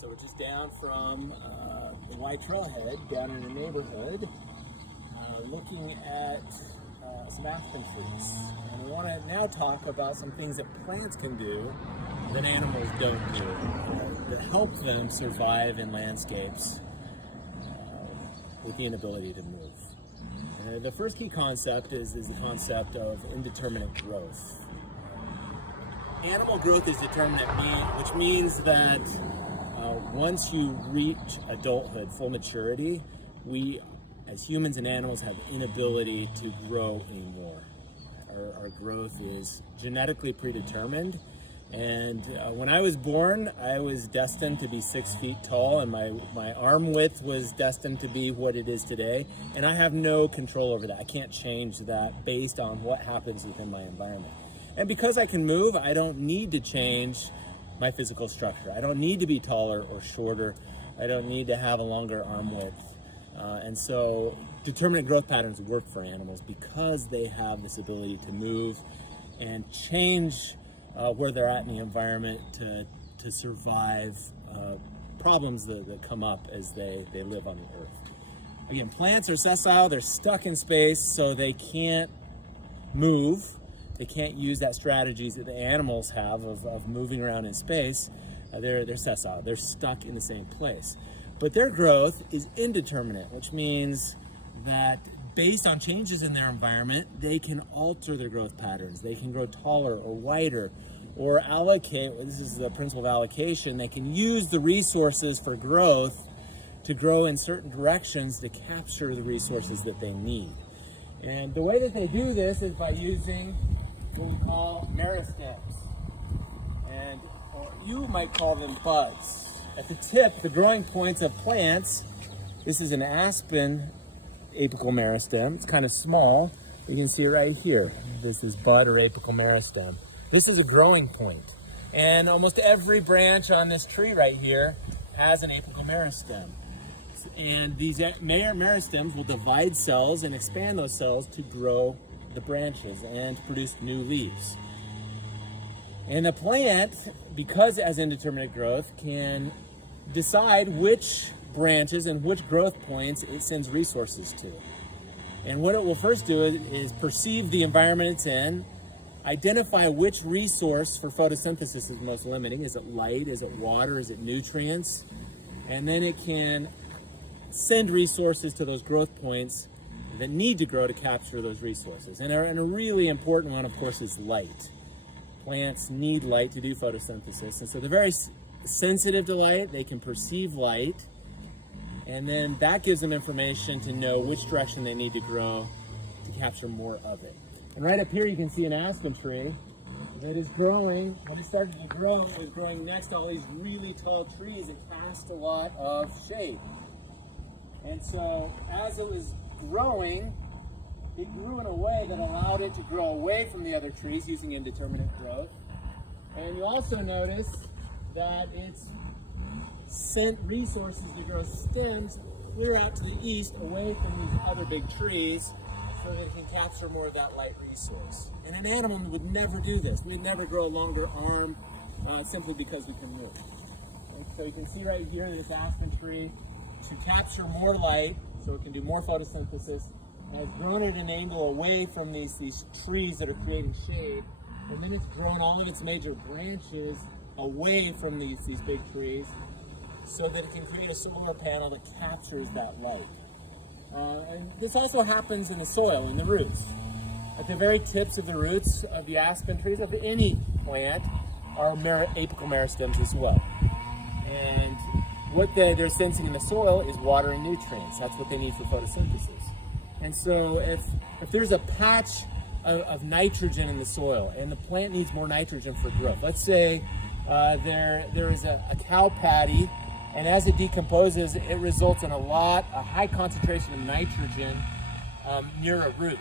So we're just down from the White Trailhead, down in the neighborhood, looking at some aspen trees. And we want to now talk about some things that plants can do that animals don't do, that help them survive in landscapes with the inability to move. The first key concept is the concept of indeterminate growth. Animal growth is determinate, which means that once you reach adulthood, full maturity, we as humans and animals have the inability to grow anymore. Our growth is genetically predetermined. And when I was born, I was destined to be 6 feet tall, and my arm width was destined to be what it is today. And I have no control over that. I can't change that based on what happens within my environment. And because I can move, I don't need to change my physical structure. I don't need to be taller or shorter. I don't need to have a longer arm width. And so determinate growth patterns work for animals because they have this ability to move and change where they're at in the environment to survive problems that come up as they live on the earth. Again, plants are sessile, they're stuck in space, so they can't move. They can't use that strategies that the animals have of moving around in space. They're sessile, they're stuck in the same place. But their growth is indeterminate, which means that based on changes in their environment, they can alter their growth patterns. They can grow taller or wider or allocate. This is the principle of allocation. They can use the resources for growth to grow in certain directions to capture the resources that they need. And the way that they do this is by using what we call meristems. And you might call them buds. At the tip, the growing points of plants, this is an aspen apical meristem. It's kind of small. You can see it right here. This is bud or apical meristem. This is a growing point. And almost every branch on this tree right here has an apical meristem. And these meristems will divide cells and expand those cells to grow the branches and to produce new leaves. And the plant, because it has indeterminate growth, can decide which branches and which growth points it sends resources to. And what it will first do is perceive the environment it's in, identify which resource for photosynthesis is most limiting. Is it light? Is it water? Is it nutrients? And then it can send resources to those growth points that need to grow to capture those resources. And a really important one, of course, is light. Plants need light to do photosynthesis, and so they're very sensitive to light. They can perceive light, and then that gives them information to know which direction they need to grow to capture more of it. And right up here you can see an aspen tree that is growing. When it started to grow, it was growing next to all these really tall trees that cast a lot of shade. And so as it was growing, it grew in a way that allowed it to grow away from the other trees using indeterminate growth. And you also notice that it's sent resources to grow stems clear out to the east away from these other big trees so that it can capture more of that light resource. And an animal would never do this. We'd never grow a longer arm simply because we can move. And so you can see right here in this aspen tree, to capture more light so it can do more photosynthesis, and it's grown at an angle away from these trees that are creating shade, and then it's grown all of its major branches away from these big trees so that it can create a solar panel that captures that light. And this also happens in the soil, in the roots. At the very tips of the roots of the aspen trees, of any plant, are apical meristems as well. And what they're sensing in the soil is water and nutrients. That's what they need for photosynthesis. And so if there's a patch of nitrogen in the soil and the plant needs more nitrogen for growth, let's say there is a cow patty, and as it decomposes, it results in a high concentration of nitrogen near a root.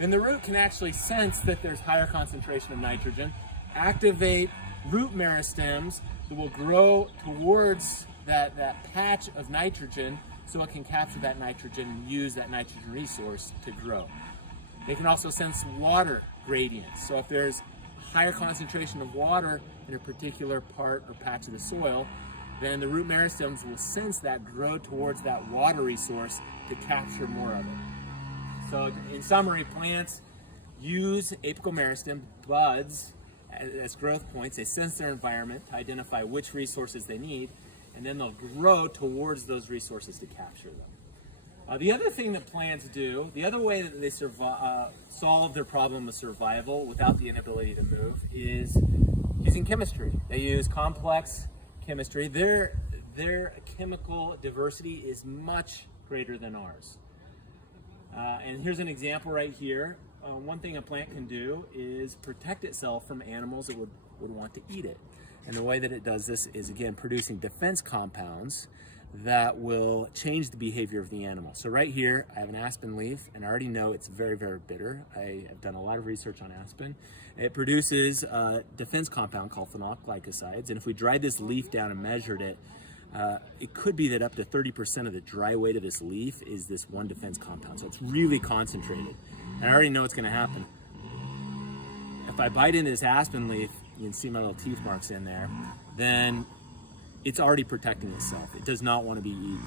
Then the root can actually sense that there's higher concentration of nitrogen, activate root meristems that will grow towards that patch of nitrogen so it can capture that nitrogen and use that nitrogen resource to grow. They can also sense water gradients. So if there's higher concentration of water in a particular part or patch of the soil, then the root meristems will sense that, grow towards that water resource to capture more of it. So in summary, plants use apical meristem buds as growth points. They sense their environment to identify which resources they need, and then they'll grow towards those resources to capture them. The other thing that plants do, the other way that they solve their problem of survival without the inability to move, is using chemistry. They use complex chemistry. Their chemical diversity is much greater than ours. And here's an example right here. One thing a plant can do is protect itself from animals that would want to eat it. And the way that it does this is, again, producing defense compounds that will change the behavior of the animal. So right here, I have an aspen leaf, and I already know it's very, very bitter. I have done a lot of research on aspen. It produces a defense compound called phenolglycosides, and if we dried this leaf down and measured it, it could be that up to 30% of the dry weight of this leaf is this one defense compound. So it's really concentrated. And I already know what's gonna happen. If I bite into this aspen leaf, you can see my little teeth marks in there, then it's already protecting itself. It does not want to be eaten.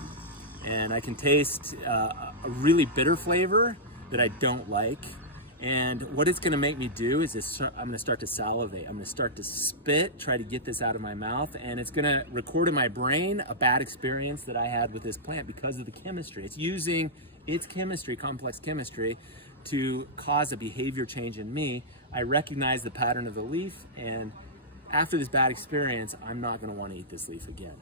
And I can taste a really bitter flavor that I don't like. And what it's gonna make me do is I'm gonna start to salivate. I'm gonna start to spit, try to get this out of my mouth, and it's gonna record in my brain a bad experience that I had with this plant because of the chemistry. It's using its chemistry, complex chemistry, to cause a behavior change in me. I recognize the pattern of the leaf, and after this bad experience, I'm not gonna wanna eat this leaf again.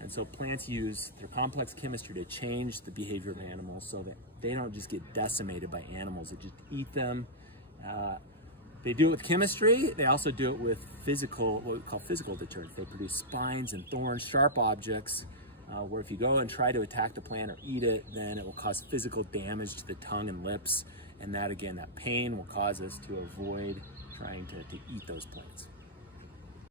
And so plants use their complex chemistry to change the behavior of animals so that they don't just get decimated by animals that just eat them. They do it with chemistry. They also do it with what we call physical deterrence. They produce spines and thorns, sharp objects, where if you go and try to attack the plant or eat it, then it will cause physical damage to the tongue and lips. And that, again, that pain will cause us to avoid trying to eat those plants.